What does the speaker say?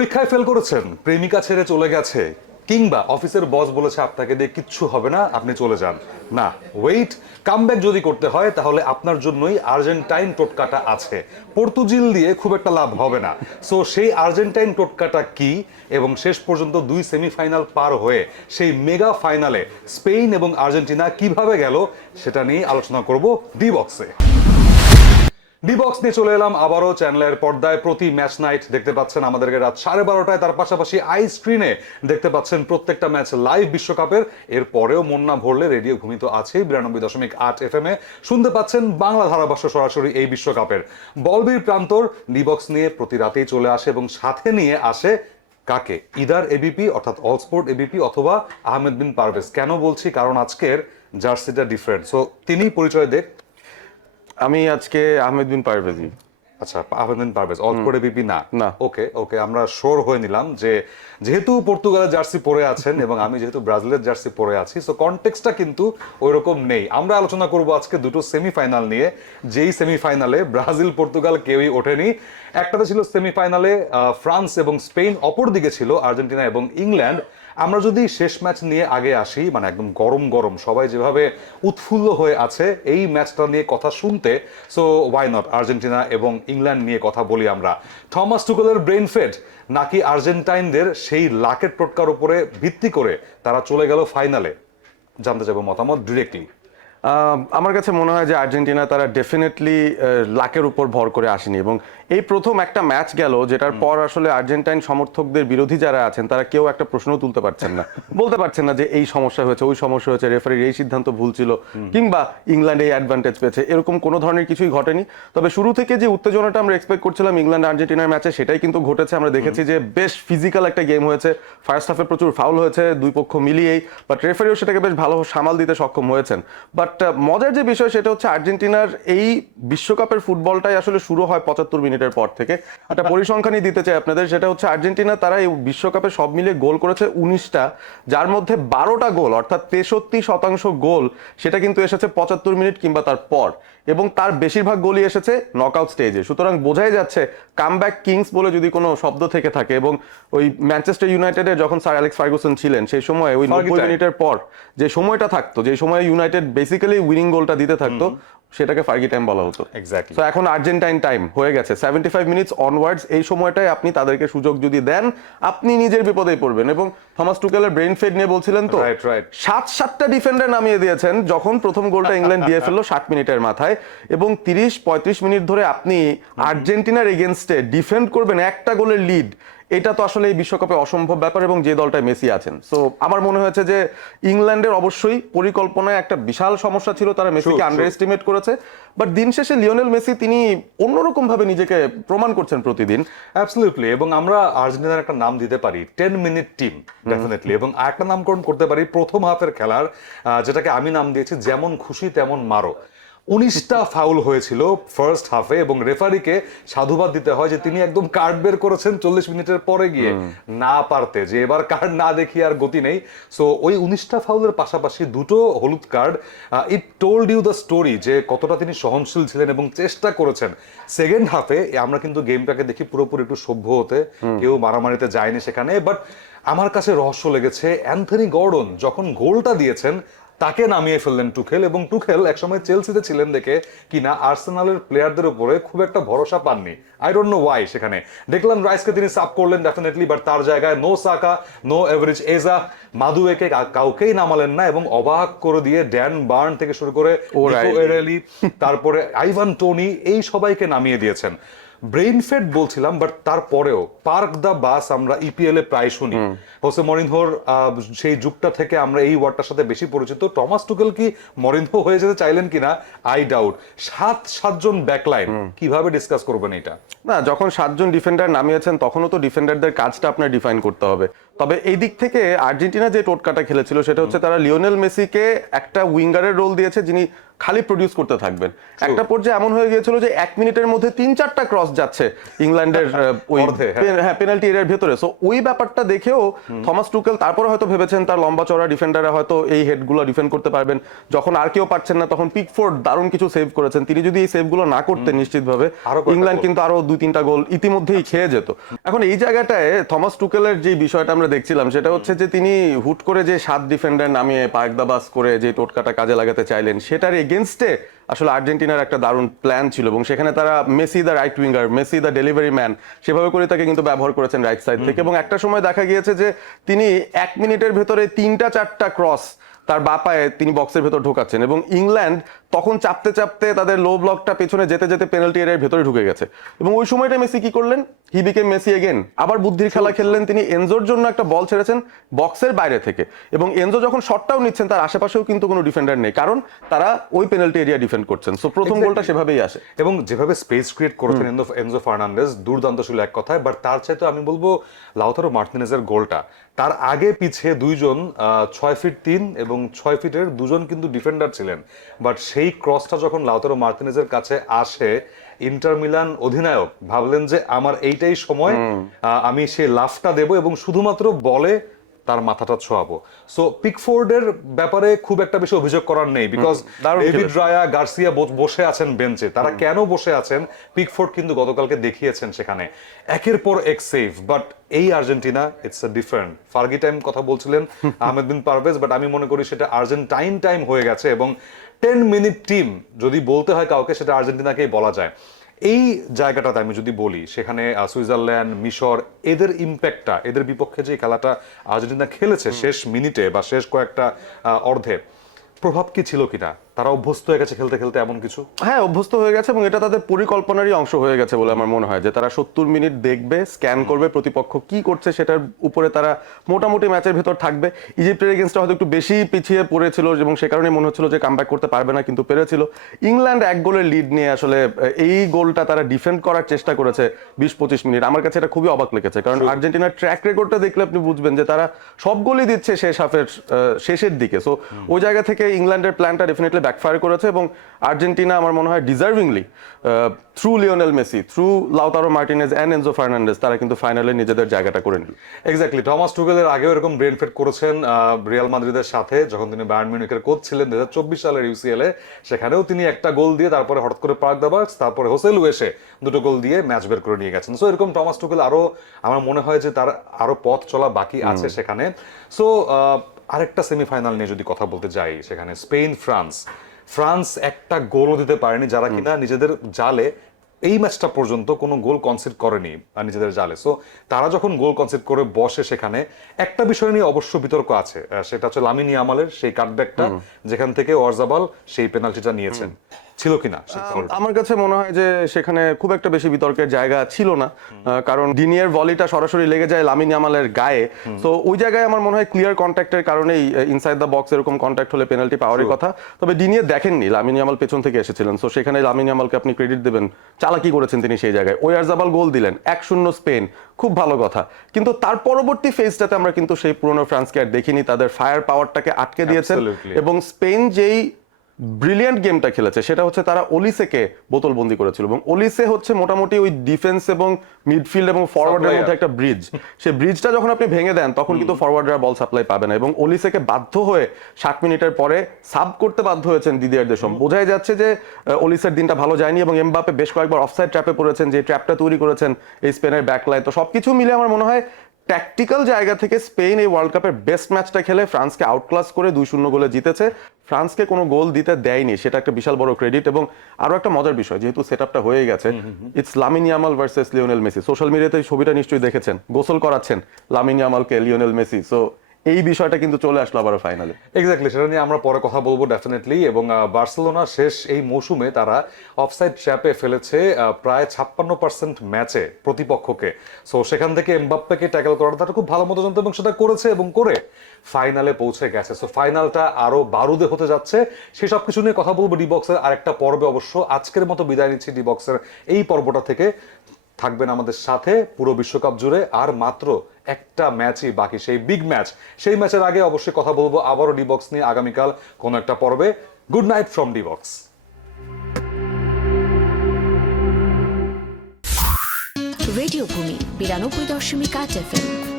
পরীক্ষায় ফেল করেছেন, প্রেমিকা ছেড়ে চলে গেছে, কিংবা অফিসের বস বলেছে আপনাকে দিয়ে কিচ্ছু হবে না, আপনি চলে যান। না, ওয়েট, কামব্যাক যদি করতে হয় তাহলে আপনার জন্যই আর্জেন্টাইন টোটকাটা আছে। পর্তুজিল দিয়ে খুব একটা লাভ হবে না। সো সেই আর্জেন্টাইন টোটকাটা কি, এবং শেষ পর্যন্ত দুই সেমিফাইনাল পার হয়ে সেই মেগা ফাইনালে স্পেন এবং আর্জেন্টিনা কিভাবে গেল সেটা নিয়ে আলোচনা করব ডি বক্সে। ডি বক্স নিয়ে চলে এলাম আবারও চ্যানেলের পর্দায়। প্রতি ম্যাচ নাইট দেখতে পাচ্ছেন আমাদেরকে রাত 12:30টায়, তার পাশাপাশি আই স্ক্রিনে দেখতে পাচ্ছেন প্রত্যেকটা ম্যাচ লাইভ বিশ্বকাপের। এর পরেও মন না ভরলে রেডিও ভূমি তো আছেই 92.8 FM এ শুনতে পাচ্ছেন বাংলা ধারাভাষ্য সরাসরি এই বিশ্বকাপের। বলবীর প্রান্তর ডি বক্স নিয়ে প্রতি রাতেই চলে আসে এবং সাথে নিয়ে আসে কাকে? ইদার এবিপি অর্থাৎ অল স্পোর্ট এবিপি অথবা আহমেদ বিন পারভেজ। কেন বলছি? কারণ আজকের জার্সিটা ডিফারেন্ট। সো তিনিই পরিচয় দেখ। আমি আজকে আহমেদ বিন পারভেজি। আচ্ছা, আহমেদ বিন পারভেজ, অল স্পোর্ট এবিপি না? না। ওকে ওকে, আমরা শোর হয়ে নিলাম যে যেহেতু পর্তুগালের জার্সি পরে আছেন এবং আমি যেহেতু ব্রাজিলের জার্সি পরে আছি, সো কনটেক্সটটা কিন্তু ওইরকম নেই। আমরা আলোচনা করব আজকে দুটো সেমিফাইনাল নিয়ে, যেই সেমিফাইনালে ব্রাজিল পর্তুগাল কেউই ওঠেনি। একটাতে ছিল সেমিফাইনালে ফ্রান্স এবং স্পেন, অপরদিকে ছিল আর্জেন্টিনা এবং ইংল্যান্ড। আমরা যদি শেষ ম্যাচ নিয়ে আগে আসি, মানে একদম গরম গরম সবাই যেভাবে উৎফুল্ল হয়ে আছে এই ম্যাচটা নিয়ে কথা শুনতে, সো ওয়াই নট আর্জেন্টিনা এবং ইংল্যান্ড নিয়ে কথা বলি আমরা। থমাস টুকেলের ব্রেইন ফেড নাকি আর্জেন্টাইনদের সেই লাকের টোটকার উপরে ভিত্তি করে তারা চলে গেল ফাইনালে? জানতে চাইবো মতামত ডিরেক্টলি। আমার কাছে মনে হয় যে আর্জেন্টিনা তারা ডেফিনেটলি লাকের উপর ভর করে আসেনি, এবং এই প্রথম একটা ম্যাচ গেল যেটার পর আসলে আর্জেন্টাইন সমর্থকদের বিরোধী যারা আছেন তারা কেউ একটা প্রশ্ন তুলতে পারছেন না, বলতে পারছেন না যে এই সমস্যা হয়েছে, ওই সমস্যা হয়েছে, রেফারির এই সিদ্ধান্ত ভুল ছিল, কিংবা ইংল্যান্ড এই অ্যাডভান্টেজ পেয়েছে, এরকম কোনো ধরনের কিছুই ঘটেনি। তবে শুরু থেকে যে উত্তেজনাটা আমরা এক্সপেক্ট করছিলাম ইংল্যান্ড আর্জেন্টিনার ম্যাচে, সেটাই কিন্তু ঘটেছে। আমরা দেখেছি যে বেশ ফিজিক্যাল একটা গেম হয়েছে, ফার্স্ট হাফে প্রচুর ফাউল হয়েছে দুই পক্ষ মিলিয়েই, বাট রেফারিও সেটাকে বেশ ভালো সামাল দিতে সক্ষম হয়েছেন। বাট মজার যে বিষয় সেটা হচ্ছে আর্জেন্টিনার এই বিশ্বকাপের ফুটবলটাই আসলে শুরু হয় 75 মিনিটের পর থেকে। একটা পরিসংখ্যানই দিতে চাই আপনাদের, সেটা হচ্ছে আর্জেন্টিনা তারা এই বিশ্বকাপে সব মিলিয়ে গোল করেছে 19টা, যার মধ্যে 12টা গোল অর্থাৎ 63% গোল সেটা কিন্তু এসেছে 75 মিনিট কিংবা তার পর, এবং তার বেশিরভাগ গোলই এসেছে নকআউট স্টেজে। সুতরাং বোঝাই যাচ্ছে কামব্যাক কিংস বলে যদি কোনো শব্দ থেকে থাকে, এবং ওই ম্যানচেস্টার ইউনাইটেডে যখন স্যার অ্যালেক্স ফার্গুসন ছিলেন সেই সময় ওই 90 মিনিটের পর যে সময়টা থাকতো, যে সময় ইউনাইটেড বেসিক্যালি উইনিং গোলটা দিতে থাকতো, সেটাকে ফার্গি টাইম বলা হতো। এক্স্যাক্টলি। তো এখন আর্জেন্টাইন টাইম হয়ে গেছে 75 মিনিটস অনওয়ার্ডস। এই সময়টায় আপনি তাদেরকে সুযোগ যদি দেন, আপনি নিজের বিপদেই পড়বেন। এবং থমাস টুকেলের ব্রেইন ফেড নিয়ে বলছিলেন তো, রাইট। 7টা ডিফেন্ডার নামিয়ে দিয়েছেন যখন প্রথম গোলটা ইংল্যান্ড দিয়ে ফেললো 60 মিনিটের মাথায়, এবং 30-35 মিনিট ধরে আপনি আর্জেন্টিনার এগেনস্টে ডিফেন্ড করবেন একটা গোলের লিড, এটা তো আসলে এই বিশ্বকাপে অসম্ভব ব্যাপার, এবং যে দলটায় মেসি আছেন। সো আমার মনে হয়েছে যে ইংল্যান্ডের অবশ্যই পরিকল্পনায় একটা বিশাল সমস্যা ছিল, তারা মেসিকে আন্ডার এস্টিমেট করেছে। বাট দিন শেষে লিওনেল মেসি তিনি অন্যরকম ভাবে নিজেকে প্রমাণ করছেন প্রতিদিন। অ্যাবসলিউটলি। এবং আমরা আর্জেন্টিনার একটা নাম দিতে পারি 10 মিনিট টিম, ডেফিনেটলি। এবং আরেকটা নামকরণ করতে পারি প্রথম হাফের খেলার, যেটাকে আমি নাম দিয়েছি যেমন খুশি তেমন মারো। 19টা ফাউল হয়েছিল ফার্স্ট হাফে, এবং রেফারিকে সাধুবাদ দিতে হয় যে তিনি একদম কার্ড বের করেছেন 40 মিনিটের পরে গিয়ে, না পারতে যে এবার কার্ড না দেখি আর গতি নেই। সো ওই 19টা ফাউলের পাশাপাশি দুটো হলুদ card, it told you the story যে কতটা তিনি সহনশীল ছিলেন এবং চেষ্টা করেছেন। সেকেন্ড হাফে আমরা কিন্তু গেমটাকে দেখি পুরোপুরি একটু সভ্য হতে, কেউ মারামারিতে যায়নি সেখানে। বাট আমার কাছে রহস্য লেগেছে অ্যান্থনি গর্ডন যখন গোলটা দিয়েছেন তাকে নামিয়ে ফেললেন টুখেল, এবং টুখেল একসময় চেলসিতে ছিলেন দেখে কিনা আর্সেনালের প্লেয়ারদের উপরে খুব একটা ভরসা পাননি। I don't know Y. সেখানে দেখলাম রাইসকে তিনি সাব করলেন ডেফিনেটলি, বাট তার জায়গায় নো সাকা, নো এভারেজ এজা, মাদুয়েকে কাউকেই নামালেন না, এবং অবাক করে দিয়ে ড্যান বার্ন থেকে শুরু করে এরেলি, তারপরে আইভান টোনি, এই সবাইকে নামিয়ে দিয়েছেন। ব্রেইন ফেড বলছিলাম, বাট তারপরেও পার্ক দা বাস আমরা ইপিএল এ প্রায় শুনি। হোসে মরিনহোর সেই যুগটা থেকে আমরা এই ওয়ার্ডটার সাথে বেশি পরিচিত। টমাস টুকেল কি মরিনহো হয়ে যেতে চাইলেন কিনা আই ডাউট। 7 ব্যাকলাইন, কিভাবে ডিসকাস করবেন এটা? না, যখন 7 জন ডিফেন্ডার নামিয়েছেন তখনও তো ডিফেন্ডারদের কাজটা আপনার ডিফাইন করতে হবে। তবে এই দিক থেকে আর্জেন্টিনা যে টোটকাটা খেলেছিল সেটা হচ্ছে তারা লিওনেল মেসিকে একটা উইঙ্গারের রোল দিয়েছে যিনি খালি প্রডিউস করতে থাকবেন। একটা পর্যায়ে এমন হয়ে গিয়েছিল যে 1 মিনিটের মধ্যে 3-4টা ক্রস যাচ্ছে ইংল্যান্ডের ওই পেনাল্টি এরিয়ার ভেতরে। সো ওই ব্যাপারটা দেখেও থমাস টুকেল তারপরে হয়তো ভেবেছেন তার লম্বা চড়া ডিফেন্ডাররা হয়তো এই হেডগুলো ডিফেন্ড করতে পারবেন, যখন আর কেউ পারছেন না তখন পিকফোর্ড দারুণ কিছু সেভ করেছেন। তিনি যদি এই সেভগুলো না করতেন নিশ্চিতভাবে ইংল্যান্ড কিন্তু আরো 2-3টা গোল ইতিমধ্যেই খেয়ে যেত। এখন এই জায়গাটায় থমাস টুকেলের যে বিষয়টা আমরা দেখছিলাম সেটা হচ্ছে যে তিনি হুট করে যে 7 ডিফেন্ডার নামিয়ে পায়দাবাস করে যে টোটকাটা কাজে লাগাতে চাইলেন সেটার এগেনস্টে আসলে আর্জেন্টিনার একটা দারুণ প্ল্যান ছিল এবং সেখানে তারা Messi the right winger, Messi the delivery man সেভাবে করে তাকে কিন্তু ব্যবহার করেছেন রাইট সাইড থেকে। এবং একটা সময় দেখা গিয়েছে যে তিনি 1 মিনিটের ভেতরে 3-4টা ক্রস তার বাপায়ে তিনি বক্সের ভেতর ঢোকাচ্ছেন এবং ইংল্যান্ড তখন চাপতে চাপতে তাদের লো ব্লকটা পেছনে যেতে যেতে পেনাল্টি এরিয়ার ভেতরে ঢুকে গেছে। এবং ওই সময়টা মেসি কি করলেন, হি বিকেম মেসি এগেন, আবার বুদ্ধির খেলা খেললেন। তিনি এনজোর জন্য একটা বল ছেড়েছেন বক্সের বাইরে থেকে এবং এনজো যখন শটটাও নিচ্ছেন তার আশেপাশেও কিন্তু কোনো ডিফেন্ডার নেই, কারণ তারা ওই পেনাল্টি এরিয়া ডিফেন্ড করছেন। সো প্রথম গোলটা সেভাবেই আসে এবং যেভাবে স্পেস ক্রিয়েট করেছেন এনজো ফার্নান্ডেজ দুর্দান্ত ছিল এক কথায়। বাট তার চাইতে আমি বলবো লাউতারো মার্টিনেজের গোলটা, তার আগে পিছিয়ে 2জন 6 ফিট 3 এবং 6 ফিটের 2জন কিন্তু ডিফেন্ডার ছিলেন। বাট সেই ক্রসটা যখন লাউতারো মার্টিনেজের কাছে আসে, ইন্টার মিলান অধিনায়ক ভাবলেন যে আমার এইটাই সময়, আমি সেই লাফটা দেব এবং শুধুমাত্র বলে তার মাথাটা ছোঁয়াবো। সো পিকফোর্ডের ব্যাপারে খুব একটা বেশি অভিযোগ করার নেই, বিকজ ডেভিড রায়া, গার্সিয়া বসে আছেন বেঞ্চে। তারা কেন বসে আছেন, পিকফোর্ড কিন্তু গতকালকে দেখিয়েছেন সেখানে একের পর এক সেভ। বাট এই Argentina it's a different. Fergie time কথা বলছিলেন আহমেদ বিন পারভেজ, বাট আমি মনে করি সেটা আর্জেন্টাইন টাইম হয়ে গেছে এবং 10 মিনিট টিম যদি বলতে হয় কাউকে সেটা আর্জেন্টিনাকেই বলা যায়। এই জায়গাটাতে আমি যদি বলি সেখানে সুইজারল্যান্ড, মিশর, এদের ইম্প্যাক্টটা, এদের বিপক্ষে যে খেলাটা আর্জেন্টিনা খেলেছে শেষ মিনিটে বা শেষ কয়েকটা অর্ধে, প্রভাব কি ছিল কিনা? তারা অভ্যস্ত হয়ে গেছে খেলতে খেলতে এমন কিছু? হ্যাঁ, অভ্যস্ত হয়ে গেছে এবং এটা তাদের পরিকল্পনারই অংশ হয়ে গেছে বলে আমার মনে হয় যে তারা 70 মিনিট দেখবে, স্ক্যান করবে প্রতিপক্ষ কি করছে সেটার উপরে তারা মোটামুটি ম্যাচের ভেতর থাকবে। ইজিপ্টের এগেইনস্টে হয়তো একটু বেশি পিছিয়ে পড়েছিল এবং সে কারণে মনে হচ্ছিল যে কামব্যাক করতে পারবে না, কিন্তু পেরেছিল। ইংল্যান্ড 1 গোলের লিড নিয়ে আসলে এই গোলটা তারা ডিফেন্ড করার চেষ্টা করেছে 20-25 মিনিট। আমার কাছে এটা খুবই অবাক লেগেছে, কারণ আর্জেন্টিনার ট্র্যাক রেকর্ডটা দেখলে আপনি বুঝবেন যে তারা সব গোলই দিচ্ছে শেষ হাফের শেষের দিকে। সো ওই জায়গা থেকে ইংল্যান্ডের প্ল্যানটা ডেফিনেটলি ব্যাকফায়ার করেছে এবং আর্জেন্টিনা আমার মনে হয় ডিজার্ভিংলি through Lionel Messi, through Lautaro Martinez and Enzo Fernandez তারা কিন্তু ফাইনালে নিজেদের জায়গাটা করে নিল। এক্স্যাক্টলি। টমাস টুকেলের আগেও এরকম ব্রেন ফেড করেছেন রিয়াল মাদ্রিদের সাথে, যখন তিনি বায়ার্ন মিউনিখের কোচ ছিলেন 2024 সালের ইউসিএল এ। সেখানেও তিনি একটা গোল দিয়ে তারপরে হঠাৎ করে পায়দাবাস, তারপরে হোসেলু এসে 2টো গোল দিয়ে ম্যাচ বের করে নিয়ে গেছেন। সো এরকম টমাস টুকেল আরো, আমার মনে হয় যে তার আরো পথ চলা বাকি আছে সেখানে। সো আরেকটা সেমিফাইনাল নিয়ে যদি কথা বলতে যাই, সেখানে স্পেন ফ্রান্স একটা গোলও দিতে পারেনি, যারা কিনা নিজেদের জালে এই ম্যাচটা পর্যন্ত কোনো গোল কনসিড করেনি নিজেদের জালে। সো তারা যখন গোল কনসিড করে বসে, সেখানে একটা বিষয় নিয়ে অবশ্য বিতর্ক আছে, সেটা হচ্ছে লামিন ইয়ামালের সেই কাটব্যাকটা, যেখান থেকে ওয়ারজাবাল সেই পেনাল্টিটা নিয়েছেন, ছিল কিনা? আমার কাছে মনে হয় যে সেখানে খুব একটা বেশি বিতর্কের জায়গা ছিল না, কারণ ডিনিয়ের ভলিটা সরাসরি লেগে যায় লামিন ইয়ামালের গায়ে। তো ওই জায়গায় আমার মনে হয় ক্লিয়ার কন্ট্যাক্টের কারণেই ইনসাইড দ্য বক্স এরকম কন্ট্যাক্ট হলে পেনাল্টি পাওয়ারই কথা। তবে ডিনিয়ে দেখেননি, লামিন ইয়ামাল পেছন থেকে এসেছিলেন। সো সেখানে লামিন ইয়ামালকে আপনি ক্রেডিট দেবেন, চালাকি করেছেন তিনি সেই জায়গায়। ওয়ারজাবাল গোল দিলেন, 1-0 স্পেন, খুব ভালো কথা। কিন্তু তার পরবর্তী ফেজটাতে আমরা কিন্তু সেই পুরনো ফ্রান্সকে আর দেখিনি, তাদের ফায়ার পাওয়ারটাকে আটকে দিয়েছেন। এবং স্পেন যেই ব্রিলিয়ান্ট গেমটা খেলেছে সেটা হচ্ছে তারা ওলিসেকে বোতলবন্দি করেছিল এবং ওলিসে হচ্ছে মোটামুটি ওই ডিফেন্স এবং মিডফিল্ড এবং ফরওয়ার্ডের মধ্যে একটা ব্রিজ। সেই ব্রিজটা যখন আপনি ভেঙে দেন তখন কিন্তু ফরওয়ার্ডরা বল সাপ্লাই পাবে না এবং ওলিসেকে বাধ্য হয়ে 60 মিনিটের পরে সাব করতে বাধ্য হয়েছেন দিদিয়ার দেশম। বোঝাই যাচ্ছে যে ওলিসের দিনটা ভালো যায়নি এবং এমবাপে বেশ কয়েকবার অফসাইড ট্র্যাপে পড়েছেন, যে ট্র্যাপটা তৈরি করেছেন এই স্পেনের ব্যাকলাইন। তো সবকিছু মিলে আমার মনে হয় ট্যাকটিক্যাল জায়গা থেকে স্পেন এই ওয়ার্ল্ড কাপের বেস্ট ম্যাচটা খেলে ফ্রান্সকে আউটক্লাস করে 2-0 গোলে জিতেছে। ফ্রান্সকে কোনো গোল দিতে দেয়নি, সেটা একটা বিশাল বড় ক্রেডিট। এবং আরো একটা মজার বিষয়, যেহেতু সেটআপটা হয়ে গেছে, it's Lamine Yamal versus Lionel Messi. Social মিডিয়াতে এই ছবিটা নিশ্চয়ই দেখেছেন, গোসল করাচ্ছেন লামিন ইয়ামালকে লিওনেল মেসি। সো এই বিষয়টা কিন্তু চলে আসলো আবার ফাইনালে। এক্স্যাক্টলি, সেটা নিয়ে আমরা পরে কথা বলবো ডেফিনেটলি। এবং বার্সেলোনা শেষ এই মৌসুমে তারা অফসাইড ট্র্যাপে ফেলেছে প্রায় 56% ম্যাচে প্রতিপক্ষকে। সো সেখান থেকে এমবাপ্পেকে ট্যাকল করাটা তারা খুব ভালো মতো জানতো এবং সেটা করেছে এবং করে ফাইনালে পৌঁছে গেছে। সো ফাইনালটা আরো বারুদে হতে যাচ্ছে। সেই সব কিছু নিয়ে কথা বলবো ডি বক্সের আরেকটা পর্বে। অবশ্য আজকের মতো বিদায় নিচ্ছি ডি বক্সের এই পর্বটা থেকে। থাকবেন আমাদের সাথে পুরো বিশ্বকাপ জুড়ে। আর মাত্র একটা ম্যাচই বাকি, সেই বিগ ম্যাচ। সেই ম্যাচের আগে অবশ্যই কথা বলবো আবারও ডি বক্স নিয়ে আগামীকাল কোনো একটা পর্বে। Good night from D box. Radio ভূমি 92.8 FM।